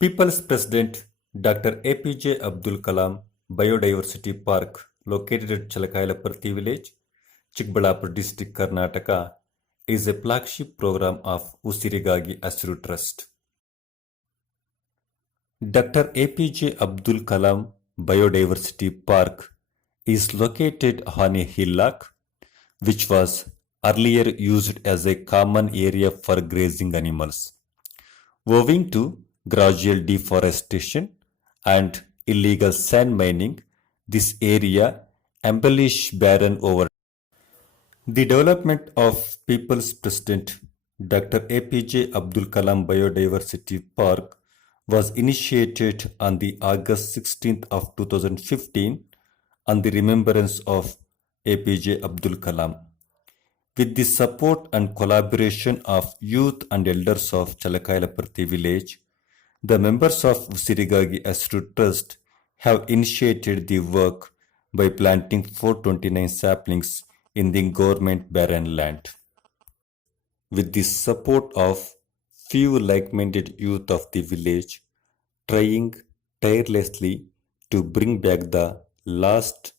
People's President Dr. APJ Abdul Kalam Biodiversity Park, located at Chalakailaparthi village, Chikbalapur district, Karnataka, is a flagship program of Usirigagi Asru Trust. Dr. APJ Abdul Kalam Biodiversity Park is located on a hillock which was earlier used as a common area for grazing animals. Owing to gradual deforestation and illegal sand mining, this area embellished barren over. The development of People's President Dr. APJ Abdul Kalam Biodiversity Park was initiated on the August 16th of 2015 on the remembrance of APJ Abdul Kalam. With the support and collaboration of youth and elders of Chalakailaparthi village, the members of Usirigagi Asru Trust have initiated the work by planting 429 saplings in the government barren land. With the support of few like-minded youth of the village, trying tirelessly to bring back the lost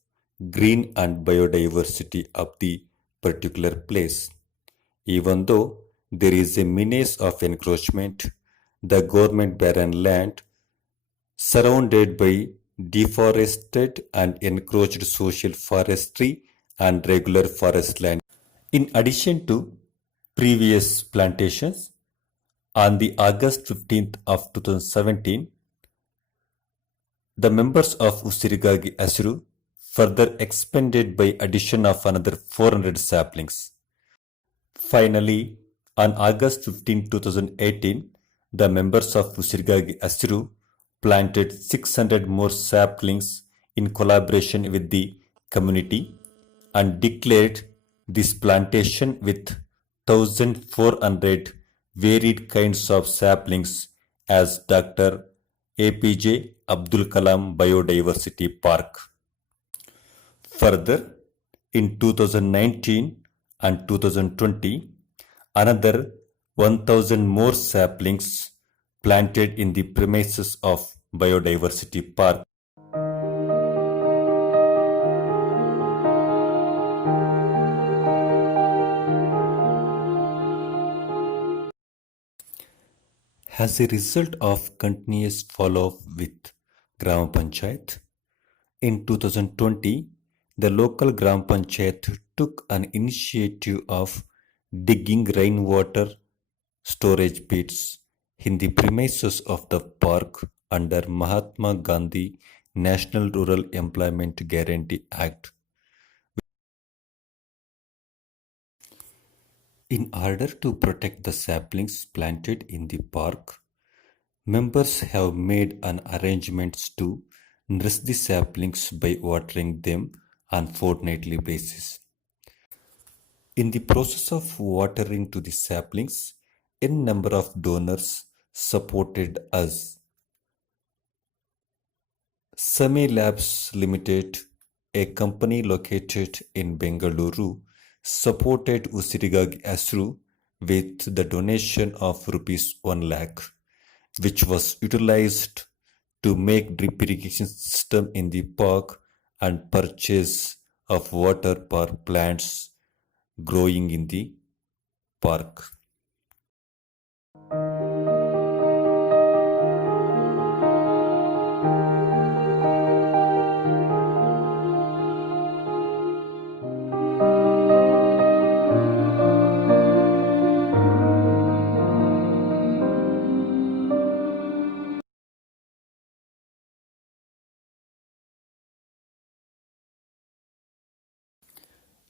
green and biodiversity of the particular place. Even though there is a menace of encroachment, the government barren land surrounded by deforested and encroached social forestry and regular forest land. In addition to previous plantations, on the August 15th of 2017, the members of Usirigagi Asru further expanded by addition of another 400 saplings. Finally, on August 15, 2018, the members of Usirigagi Asru planted 600 more saplings in collaboration with the community and declared this plantation with 1,400 varied kinds of saplings as Dr. APJ Abdul Kalam Biodiversity Park. Further, in 2019 and 2020, another 1,000 more saplings planted in the premises of Biodiversity Park as a result of continuous follow-up with Gram Panchayat. In 2020, the local Gram Panchayat took an initiative of digging rainwater storage pits in the premises of the park under Mahatma Gandhi National Rural Employment Guarantee Act. In order to protect the saplings planted in the park, members have made an arrangements to nurse the saplings by watering them on fortnightly basis. In the process of watering to the saplings, a number of donors supported us. Semi Labs Limited, a company located in Bengaluru, supported Usirigagi Asru with the donation of rupees 1 lakh, which was utilized to make drip irrigation system in the park and purchase of water for plants growing in the park.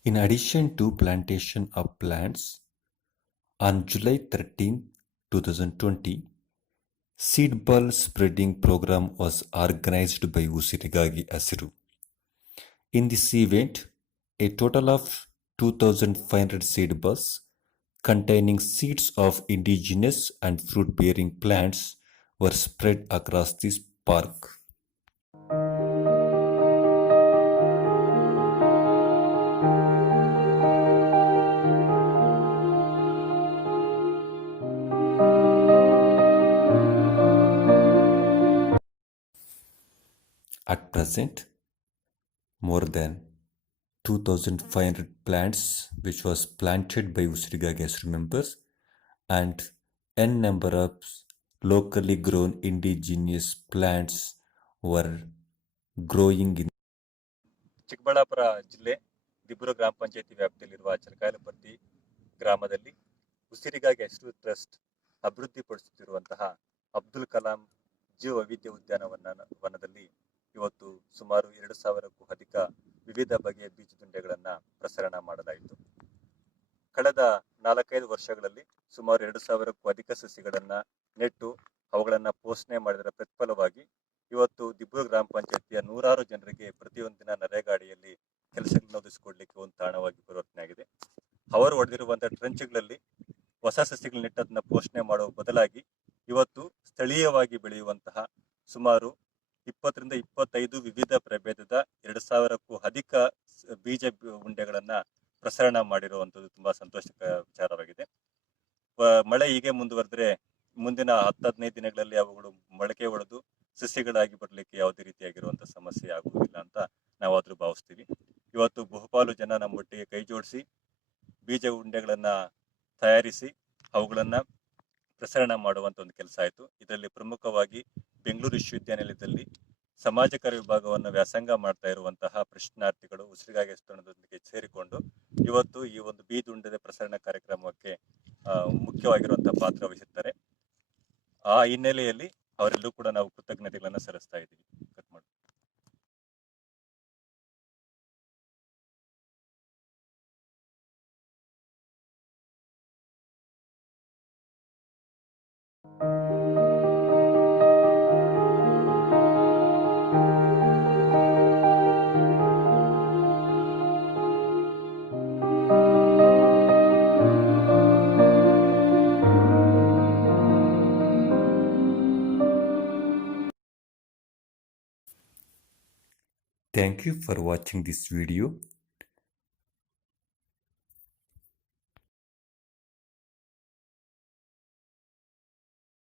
In addition to plantation of plants, on July 13, 2020, seed ball spreading program was organized by Usirigagi Asru. In this event, a total of 2,500 seed balls containing seeds of indigenous and fruit-bearing plants were spread across this park. At present, more than 2,500 plants which was planted by Usiriga Gesru members and n number of locally grown indigenous plants were growing in Chikkaballapur ಜಿಲ್ಲೆ ದಿಬ್ರು ಗ್ರಾಮ ಪಂಚಾಯತಿ ವ್ಯಾಪ್ತಿಯಲ್ಲಿರುವ ಚರಕಾಯಲಪರ್ತಿ ಗ್ರಾಮದಲ್ಲಿ ಉಸಿರಿಗಾಗಿ ಹೆಸರು trust ಅಭಿವೃದ್ಧಿಪಡಿಸುತ್ತಿರುವಂತಹ Abdul Kalam ಜೀವ ವೈವಿಧ್ಯ ಉದ್ಯಾನವನದಲ್ಲಿ ಇವತ್ತು ಸುಮಾರು 2,000ಕ್ಕೂ ಅಧಿಕ ವಿವಿಧ ಬಗೆಯ ಬೀಜದುಂಡೆಗಳನ್ನು ಪ್ರಸರಣ ಮಾಡಲಾಯಿತು. ಕಳೆದ 4-5 ವರ್ಷಗಳಲ್ಲಿ ಸುಮಾರು 2,000ಕ್ಕೂ ಅಧಿಕ ಸಸಿಗಳನ್ನು ನೆಟ್ಟು ಅವುಗಳನ್ನು ಪೋಷಣೆ ಮಾಡಿದರ ಪ್ರತಿಫಲವಾಗಿ ಇವತ್ತು ದಿಬ್ರು ಗ್ರಾಮ ಪಂಚಾಯತಿಯ ನೂರಾರು ಜನರಿಗೆ ಪ್ರತಿಯೊಂದಿನ ನರೇಗಾಡಿಯಲ್ಲಿ ಕೆಲಸಗಳನ್ನು ಒದಗಿಸಿಕೊಡ್ಲಿಕ್ಕೆ ಒಂದು ತಾಣವಾಗಿ ಪರಿವರ್ತನೆ ಆಗಿದೆ. ಅವರು ಹೊಡೆದಿರುವಂತಹ ಟ್ರಂಚ್ಗಳಲ್ಲಿ ಹೊಸ ಸಸಿಗಳು ನೆಟ್ಟದನ್ನ ಪೋಷಣೆ ಮಾಡುವ ಬದಲಾಗಿ ಇವತ್ತು ಸ್ಥಳೀಯವಾಗಿ ಬೆಳೆಯುವಂತಹ ಸುಮಾರು 20ರಿಂದ 25 ವಿವಿಧ ಪ್ರಭೇದದ 2,000ಕ್ಕೂ ಅಧಿಕ ಬೀಜ ಉಂಡೆಗಳನ್ನ ಪ್ರಸರಣ ಮಾಡಿರುವಂಥದ್ದು ತುಂಬಾ ಸಂತೋಷಕರ ವಿಚಾರವಾಗಿದೆ. ಮಳೆ ಹೀಗೆ ಮುಂದುವರೆದ್ರೆ ಮುಂದಿನ 10-15 ದಿನಗಳಲ್ಲಿ ಅವುಗಳು ಮೊಳಕೆ ಹೊಡೆದು ಸಸ್ಯಗಳಾಗಿ ಬರಲಿಕ್ಕೆ ಯಾವುದೇ ರೀತಿಯಾಗಿರುವಂತಹ ಸಮಸ್ಯೆ ಆಗುವುದಿಲ್ಲ ಅಂತ ನಾವಾದ್ರೂ ಭಾವಿಸ್ತೀವಿ. ಇವತ್ತು ಬಹುಪಾಲು ಜನ ನಮ್ಮೊಟ್ಟಿಗೆ ಕೈ ಜೋಡಿಸಿ ಬೀಜ ಉಂಡೆಗಳನ್ನ ತಯಾರಿಸಿ ಅವುಗಳನ್ನ ಪ್ರಸರಣ ಮಾಡುವಂತ ಒಂದು ಕೆಲಸ ಆಯಿತು. ಇದರಲ್ಲಿ ಪ್ರಮುಖವಾಗಿ ಬೆಂಗಳೂರು ವಿಶ್ವವಿದ್ಯಾನಿಲಯದಲ್ಲಿ ಸಮಾಜ ಕಾರ್ಯ ವಿಭಾಗವನ್ನು ವ್ಯಾಸಂಗ ಮಾಡ್ತಾ ಇರುವಂತಹ ಪ್ರಶ್ನಾರ್ಥಿಗಳು ಉಸಿರಿಗಾಗಿ ತಂಡದೊಂದಿಗೆ ಸೇರಿಕೊಂಡು ಇವತ್ತು ಈ ಒಂದು ಬೀಜುಂಡೆದ ಪ್ರಸರಣ ಕಾರ್ಯಕ್ರಮಕ್ಕೆ ಮುಖ್ಯವಾಗಿರುವಂತಹ ಪಾತ್ರ ವಹಿಸುತ್ತಾರೆ. ಆ ಹಿನ್ನೆಲೆಯಲ್ಲಿ ಅವರೆಲ್ಲೂ ಕೂಡ ನಾವು ಕೃತಜ್ಞತೆಗಳನ್ನು ಸಲ್ಲಿಸ್ತಾ ಇದ್ದೀವಿ. ಕಟ್ ಮಾಡಿ. Thank you for watching this video.